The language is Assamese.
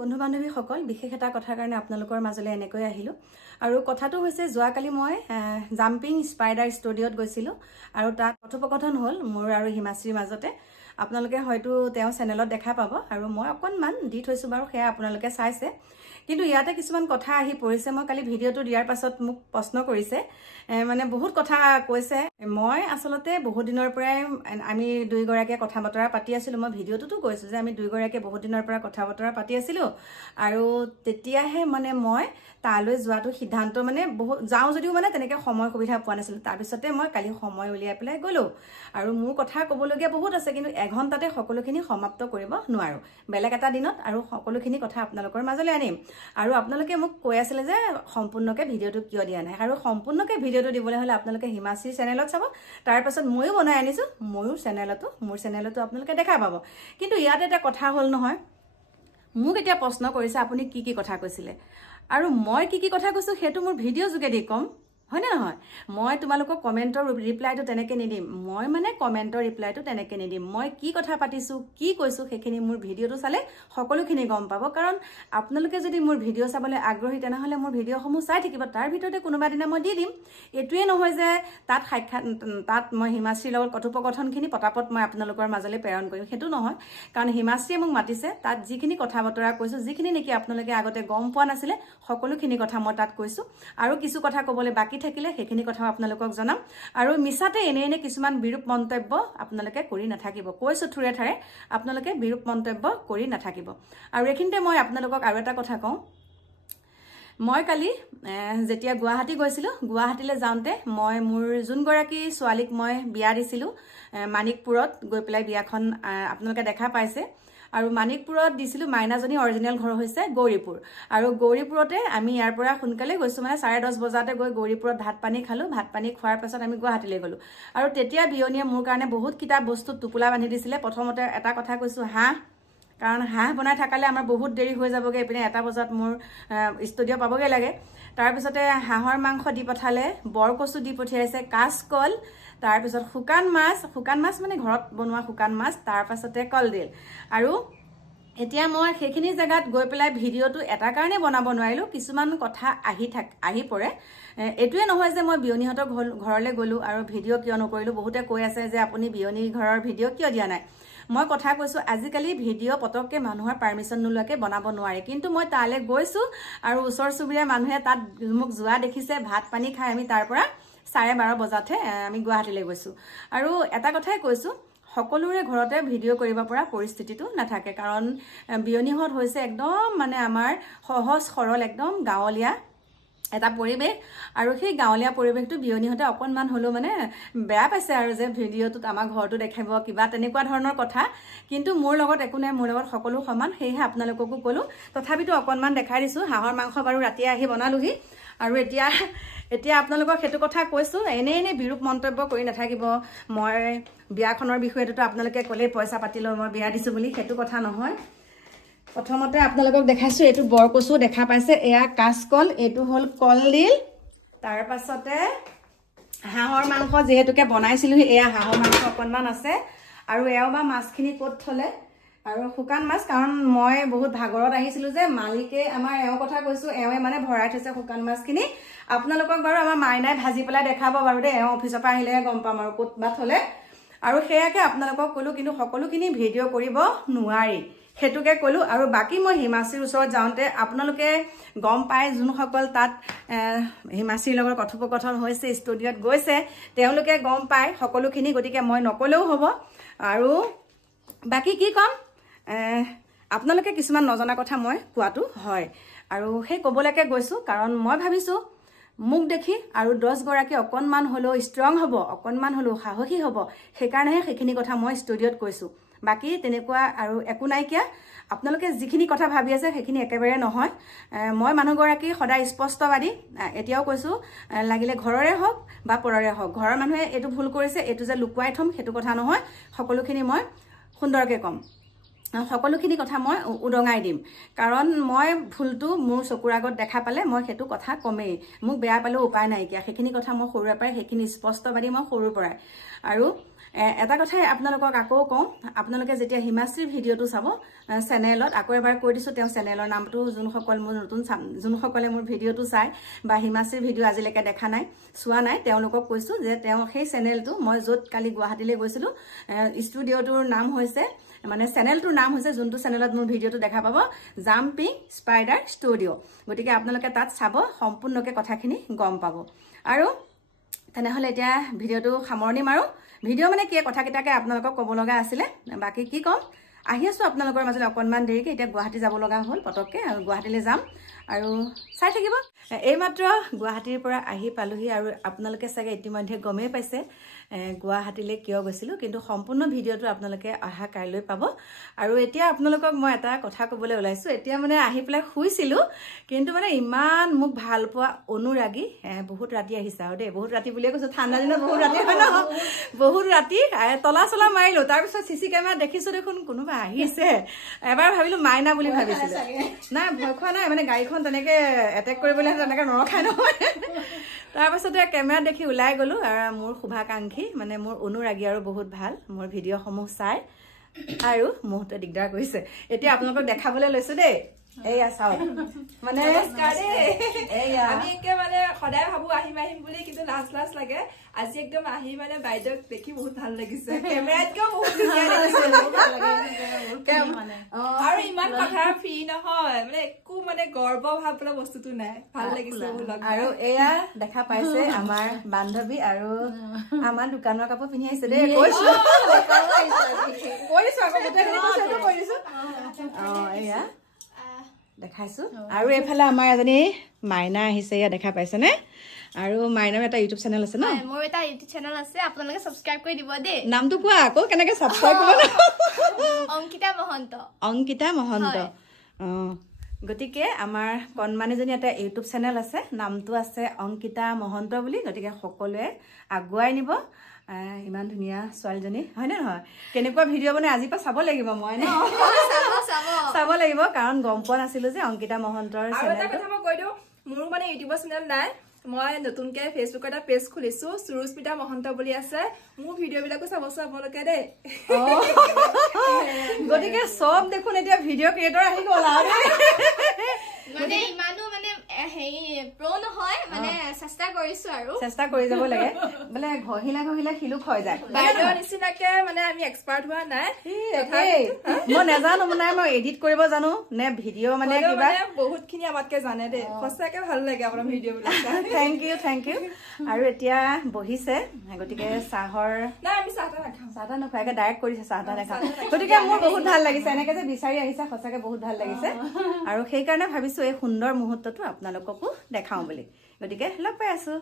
বন্ধু বান্ধৱীসকল বিশেষ এটা কথাৰ কাৰণে আপোনালোকৰ মাজলৈ এনেকৈ আহিলোঁ আৰু কথাটো হৈছে যোৱাকালি মই জাম্পিং স্পাইডাৰ ষ্টুডিঅ'ত গৈছিলোঁ আৰু তাত কথোপকথন হ'ল মোৰ আৰু হিমাশ্ৰীৰ মাজতে আপোনালোকে হয়তো তেওঁ চেনেলত দেখা পাব আৰু মই অকণমান দি থৈছোঁ বাৰু সেয়া আপোনালোকে চাইছে কিন্তু ইয়াতে কিছুমান কথা আহি পৰিছে মই কালি ভিডিঅ'টো দিয়াৰ পাছত মোক প্ৰশ্ন কৰিছে মানে বহুত কথা কৈছে মই আসলতে বহুত দিনৰ পৰাই আমি দুইগৰাকীয়ে কথা বতৰা পাতি আছিলোঁ মই ভিডিঅ'টোতো কৈছোঁ যে আমি দুইগৰাকীয়ে বহুত দিনৰ পৰা কথা বতৰা পাতি আছিলোঁ আৰু তেতিয়াহে মানে মই তালৈ যোৱাটো সিদ্ধান্ত মানে বহুত যাওঁ যদিও মানে তেনেকৈ সময় সুবিধা পোৱা নাছিলোঁ তাৰপিছতে মই কালি সময় উলিয়াই পেলাই গ'লোঁ আৰু মোৰ কথা ক'বলগীয়া বহুত আছে কিন্তু এঘণ্টাতে সকলোখিনি সমাপ্ত কৰিব নোৱাৰোঁ বেলেগ এটা দিনত আৰু সকলোখিনি কথা আপোনালোকৰ মাজলৈ আনিম আৰু আপোনালোকে মোক কৈ আছিলে যে সম্পূৰ্ণকৈ ভিডিঅ'টো কিয় দিয়া নাই আৰু সম্পূৰ্ণকৈ ভিডিঅ'টো দিবলৈ হ'লে আপোনালোকে হিমাশ্ৰীৰ চেনেলত চাব তাৰপাছত ময়ো বনাই আনিছোঁ মোৰ চেনেলতো আপোনালোকে দেখা পাব কিন্তু ইয়াত এটা কথা হ'ল নহয় মোক এতিয়া প্ৰশ্ন কৰিছে আপুনি কি কি কথা কৈছিলে আৰু মই কি কি কথা কৈছোঁ সেইটো মোৰ ভিডিঅ' যোগেদি ক'ম হয় না নহয় মই তোমালোকক কমেণ্টৰ ৰিপ্লাইটো তেনেকৈ নিদিম মই মানে কমেণ্টৰ ৰিপ্লাইটো তেনেকৈ নিদিম মই কি কথা পাতিছোঁ কি কৈছোঁ সেইখিনি মোৰ ভিডিঅ'টো চালে সকলোখিনি গম পাব কাৰণ আপোনালোকে যদি মোৰ ভিডিঅ' চাবলৈ আগ্ৰহী তেনেহ'লে মোৰ ভিডিঅ'সমূহ চাই থাকিব তাৰ ভিতৰতে কোনোবা দিনা মই দি দিম এইটোৱে নহয় যে তাত মই হিমাশ্ৰীৰ লগত কথোপকথনখিনি পটাপট মই আপোনালোকৰ মাজলৈ প্ৰেৰণ কৰিম সেইটো নহয় কাৰণ হিমাশ্ৰীয়ে মোক মাতিছে তাত যিখিনি কথা বতৰা কৈছোঁ যিখিনি নেকি আপোনালোকে আগতে গম পোৱা নাছিলে সকলোখিনি কথা মই তাত কৈছোঁ আৰু কিছু কথা ক'বলৈ বাকী থাকিলে সেইখিনি কথা আপোনালোকক জনাম আৰু মিছাতে এনে কিছুমান বিৰূপ মন্তব্য আপোনালোকে কৰি নাথাকিব কৈছোঁ থুৰে থাৰে আপোনালোকে বিৰূপ মন্তব্য কৰি নাথাকিব আৰু এইখিনিতে মই আপোনালোকক আৰু এটা কথা কওঁ মই কালি যেতিয়া গুৱাহাটী গৈছিলোঁ গুৱাহাটীলৈ যাওঁতে মই মোৰ যোনগৰাকী ছোৱালীক মই বিয়া দিছিলোঁ মানিকপুৰত গৈ পেলাই বিয়াখন আপোনালোকে দেখা পাইছে আৰু মানিকপুৰত দিছিলোঁ মাইনাজনী অৰিজিনেল ঘৰ হৈছে গৌৰীপুৰ আৰু গৌৰীপুৰতে আমি ইয়াৰ পৰা সোনকালে গৈছোঁ মানে 10:30 বজাতে গৈ গৌৰীপুৰত ভাত পানী খালোঁ ভাত পানী খোৱাৰ পাছত আমি গুৱাহাটীলৈ গ'লোঁ আৰু তেতিয়া বিয়নীয়ে মোৰ কাৰণে বহুত কিতাপ বস্তু টোপোলা বান্ধি দিছিলে প্ৰথমতে এটা কথা কৈছোঁ হাঁহ কাৰণ হাঁহ বনাই থাকালে আমাৰ বহুত দেৰি হৈ যাবগৈ এইপিনে 1 বজাত মোৰ ষ্টুডিঅ' পাবগৈ লাগে তাৰপিছতে হাঁহৰ মাংস দি পঠালে বৰকচু দি পঠিয়াইছে কাচকল তাৰপিছত শুকান মাছ মানে ঘৰত বনোৱা শুকান মাছ তাৰপাছতে কলডিল আৰু এতিয়া মই সেইখিনি জেগাত গৈ পেলাই ভিডিঅ'টো এটা কাৰণে বনাব নোৱাৰিলোঁ কিছুমান কথা আহি পৰে এইটোৱে নহয় যে মই বিয়নীহঁতৰ ঘৰলৈ গ'লোঁ আৰু ভিডিঅ' কিয় নকৰিলোঁ বহুতে কৈ আছে যে আপুনি বিয়নী ঘৰৰ ভিডিঅ' কিয় দিয়া নাই মই কথা কৈছোঁ আজিকালি ভিডিঅ' পটককৈ মানুহৰ পাৰ্মিশ্যন নোলোৱাকৈ বনাব নোৱাৰে কিন্তু মই তালৈ গৈছোঁ আৰু ওচৰ চুবুৰীয়া মানুহে তাত মোক যোৱা দেখিছে ভাত পানী খাই আমি তাৰ পৰা 12:30 বজাতহে আমি গুৱাহাটীলৈ গৈছোঁ আৰু এটা কথাই কৈছোঁ সকলোৰে ঘৰতে ভিডিঅ' কৰিব পৰা পৰিস্থিতিটো নাথাকে কাৰণ বিয়নীহঁত হৈছে একদম মানে আমাৰ সহজ সৰল একদম গাঁৱলীয়া এটা পৰিৱেশ আৰু সেই গাঁৱলীয়া পৰিৱেশটো বিয়নীহঁতে অকণমান হ'লেও মানে বেয়া পাইছে আৰু যে ভিডিঅ'টোত আমাৰ ঘৰটো দেখাব কিবা তেনেকুৱা ধৰণৰ কথা কিন্তু মোৰ লগত একো নাই মোৰ লগত সকলো সমান সেয়েহে আপোনালোককো ক'লোঁ তথাপিতো অকণমান দেখাই দিছোঁ হাঁহৰ মাংস বাৰু ৰাতিয়ে আহি বনালোহি আৰু এতিয়া আপোনালোকক সেইটো কথা কৈছোঁ এনে বিৰূপ মন্তব্য কৰি নাথাকিব মই বিয়াখনৰ বিষয়েটোতো আপোনালোকে ক'লেই পইচা পাতি লৈ মই বিয়া দিছোঁ বুলি সেইটো কথা নহয় প্ৰথমতে আপোনালোকক দেখাইছোঁ এইটো বৰকচু দেখা পাইছে এয়া কাচকল এইটো হ'ল কলডিল তাৰপাছতে হাঁহৰ মাংস যিহেতুকে বনাইছিলোঁ এয়া হাঁহৰ মাংস অকণমান আছে আৰু এওঁ বা মাছখিনি ক'ত থ'লে আৰু শুকান মাছ কাৰণ মই বহুত ভাগৰত আহিছিলোঁ যে মালিকে আমাৰ এওঁ কথা কৈছোঁ এওঁৱে মানে ভৰাই থৈছে শুকান মাছখিনি আপোনালোকক বাৰু আমাৰ মাইনাই ভাজি পেলাই দেখাব বাৰু দেই এওঁ অফিচৰ পৰা আহিলেহে গম পাম আৰু ক'ত বা থ'লে আৰু সেয়াকে আপোনালোকক ক'লোঁ কিন্তু সকলোখিনি ভিডিঅ' কৰিব নোৱাৰি সেইটোকে ক'লোঁ আৰু বাকী মই হিমাশ্ৰীৰ ওচৰত যাওঁতে আপোনালোকে গম পায় যোনসকল তাত হিমাশ্ৰীৰ লগত কথোপকথন হৈছে ষ্টুডিঅ'ত গৈছে তেওঁলোকে গম পায় সকলোখিনি গতিকে মই নক'লেও হ'ব আৰু বাকী কি ক'ম আপোনালোকে কিছুমান নজনা কথা মই কোৱাটো হয় আৰু সেই ক'বলৈকে গৈছোঁ কাৰণ মই ভাবিছোঁ মোক দেখি আৰু 10 গৰাকী অকণমান হ'লেও ষ্ট্ৰং হ'ব অকণমান হ'লেও সাহসী হ'ব সেইকাৰণেহে সেইখিনি কথা মই ষ্টুডিঅ'ত কৈছোঁ বাকী তেনেকুৱা আৰু একো নাইকিয়া আপোনালোকে যিখিনি কথা ভাবি আছে সেইখিনি একেবাৰে নহয় মই মানুহগৰাকী সদায় স্পষ্টবাদী এতিয়াও কৈছোঁ লাগিলে ঘৰৰে হওক বা পৰৰে হওক ঘৰৰ মানুহে এইটো ভুল কৰিছে এইটো যে লুকুৱাই থ'ম সেইটো কথা নহয় সকলোখিনি মই সুন্দৰকৈ ক'ম সকলোখিনি কথা মই উদঙাই দিম কাৰণ মই ভুলটো মোৰ চকুৰ আগত দেখা পালে মই সেইটো কথা কমেই মোক বেয়া পালেও উপায় নাইকিয়া সেইখিনি কথা মই সৰুৰে পৰাই সেইখিনি স্পষ্টবাদী মই সৰুৰ পৰাই আৰু এটা কথাই আপোনালোকক আকৌ কওঁ, আপোনালোকে যেতিয়া হিমাশ্ৰীৰ ভিডিঅ'টো চাব চেনেলত, আকৌ এবাৰ কৈ দিছোঁ তেওঁ চেনেলৰ নামটো, যোনসকল মোৰ যোনসকলে মোৰ ভিডিঅ'টো চায় বা হিমাশ্ৰীৰ ভিডিঅ' আজিলৈকে দেখা নাই, চোৱা নাই, তেওঁলোকক কৈছোঁ যে তেওঁ সেই চেনেলটো মই য'ত কালি গুৱাহাটীলৈ গৈছিলোঁ, ষ্টুডিঅ'টোৰ নাম হৈছে মানে চেনেলটোৰ নাম হৈছে, যোনটো চেনেলত মোৰ ভিডিঅ'টো দেখা পাব, জাম্পিং স্পাইডাৰ ষ্টুডিঅ'। গতিকে আপোনালোকে তাত চাব, সম্পূৰ্ণকৈ কথাখিনি গম পাব। আৰু তেনেহ'লে এতিয়া ভিডিঅ'টো সামৰণি মাৰোঁ। ভিডিঅ' মানে কি কথাকেইটাকে আপোনালোকক ক'ব লগা আছিলে, বাকী কি ক'ম, আহি আছোঁ আপোনালোকৰ মাজলৈ অকণমান দেৰিকৈ। এতিয়া গুৱাহাটী যাব লগা হ'ল পটককৈ, আৰু গুৱাহাটীলৈ যাম আৰু চাই থাকিব। এইমাত্ৰ গুৱাহাটীৰ পৰা আহি পালোহি, আৰু আপোনালোকে চাগে ইতিমধ্যে গমেই পাইছে গুৱাহাটীলৈ কিয় গৈছিলোঁ, কিন্তু সম্পূৰ্ণ ভিডিঅ'টো আপোনালোকে অহা কাইলৈ পাব। আৰু এতিয়া আপোনালোকক মই এটা কথা ক'বলৈ ওলাইছোঁ। এতিয়া মানে আহি পেলাই শুইছিলোঁ, কিন্তু মানে ইমান মোক ভাল পোৱা অনুৰাগী বহুত ৰাতি আহিছে আৰু দেই, বহুত ৰাতি বুলিয়ে কৈছোঁ, ঠাণ্ডা দিনত বহুত ৰাতি হয় ন, বহুত ৰাতি তলা চলা মাৰিলোঁ। তাৰপিছত CC কেমেৰাত দেখিছোঁ দেখোন কোনোবা আহিছে। এবাৰ ভাবিলোঁ মাইনা বুলি ভাবিছিলোঁ, নাই ভয় খোৱা নাই, মানে গাড়ীখন তেনেকৈ এটেক কৰিবলৈ তেনেকৈ নৰখাই নহয়। তাৰপাছতে কেমেৰাত দেখি ওলাই গ'লোঁ, আৰু মোৰ শুভাকাংক্ষী মানে মোৰ অনুৰাগী আৰু বহুত ভাল, মোৰ ভিডিঅ'সমূহ চাই আৰু মোহতে দিগদাৰ কৰিছে। এতিয়া আপোনালোকক দেখাবলৈ লৈছোঁ দেই, এইয়া চাওক, মানে আমি একে মানে সদায় ভাবো আহিম আহিম বুলি, কিন্তু লাজ লাজ লাগে। আজি একদম আহি মানে বাইদেউক দেখি বহুত ভাল লাগিছে, কেমেৰাতকেও বহুত ধুনীয়া লাগিছে, আৰু ইমান কথা ফ্ৰী নহয়, মানে একো মানে গৰ্ব ভাব বোলা বস্তুটো নাই, ভাল লাগিছে। আৰু এয়া দেখা পাইছে আমাৰ বান্ধৱী, আৰু আমাৰ দোকানৰ কাপোৰ পিন্ধি আহিছে দেই, কৈছো এয়া দেখাইছো। আৰু এইফালে আমাৰ এজনী মাইনা আহিছে, এয়া দেখা পাইছেনে? আৰু মাইনাৰ এটা ইউটিউব চেনেল আছে ন? মোৰ এটা ইউটিউব চেনেল আছে, আপোনালোকে সাবস্ক্ৰাইব কৰি দিব দেই। নামটো কোৱা আকৌ, কেনেকে সাবস্ক্ৰাইব কৰিব? অংকিতা মহন্ত। অংকিতা মহন্ত। গতিকে আমাৰ কণমানিজনী এটা ইউটিউব চেনেল আছে, নামটো আছে অংকিতা মহন্ত বুলি। গতিকে সকলোৱে আগুৱাই নিব। ইমান ধুনীয়া ছোৱালীজনী হয়নে নহয়? কেনেকুৱা ভিডিঅ' বনাই আজিৰ পৰা চাব লাগিব মই ন, চাব লাগিব, কাৰণ গম পোৱা নাছিলো যে অংকিতা মহন্তৰ চেনেল। আৰু এটা কথা মই কৈ দিওঁ, মোৰো মানে ইউটিউবৰ চেনেল নাই, মই নতুনকে ফেচবুকত এটা পেজ খুলিছো, সুৰুস্মিতা মহন্ত বুলি আছে। মোৰ ভিডিঅ' বিলাকো চাব আপোনালোকে দেই। গতিকে চব দেখোন এতিয়া ভিডিঅ' ক্ৰিয়েটৰ আহি গ'ল আৰু মানে ইমানো মানে হেৰি প্ৰ নহয়, মানে চেষ্টা কৰিছো আৰু চেষ্টা কৰি যাব লাগে, বোলে ঘহিলা ঘহিলা শিলুক হৈ যায়। বাইদেউৰ নিচিনাকে মানে আমি এক্সপাৰ্ট হোৱা নাই, মই নাজানো, মানে মই এডিট কৰিব জানো নে ভিডিঅ' মানে কিবা বহুত খিনি আমাতকে জানে দেই, সঁচাকে ভাল লাগে আপোনাৰ ভিডিঅ' বিলাক। Thank you thank you. আৰু এতিয়া বহিছে, গতিকে চাহৰ নাই আমি চাহ নাখাওঁ, চাহ নোখোৱাকে ডাইৰেক্ট কৰিছে চাহ নাখাওঁ। গতিকে মোৰ বহুত ভাল লাগিছে, এনেকে যে বিচাৰি আহিছে, সঁচাকে বহুত ভাল লাগিছে। আৰু সেইকাৰণে ভাবিছো এই সুন্দৰ মুহূৰ্তটো আপোনালোককো দেখাওঁ বুলি। গতিকে লগ পাই আছো।